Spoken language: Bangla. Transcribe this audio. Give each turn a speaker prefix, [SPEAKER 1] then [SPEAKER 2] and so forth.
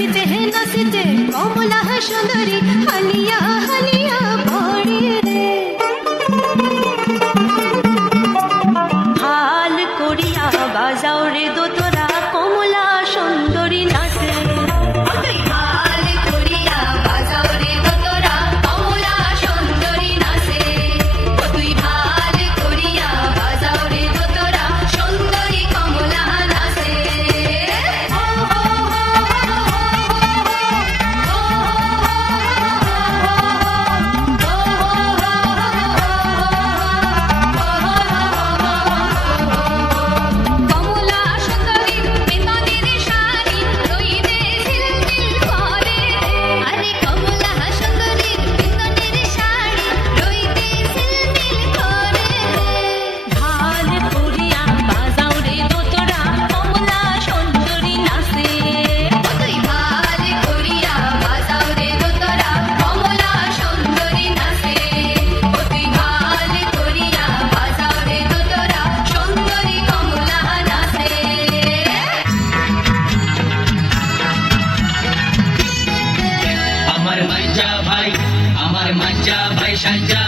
[SPEAKER 1] নাচিতে হে নাচিতে কমলা সুন্দরী
[SPEAKER 2] সাজা।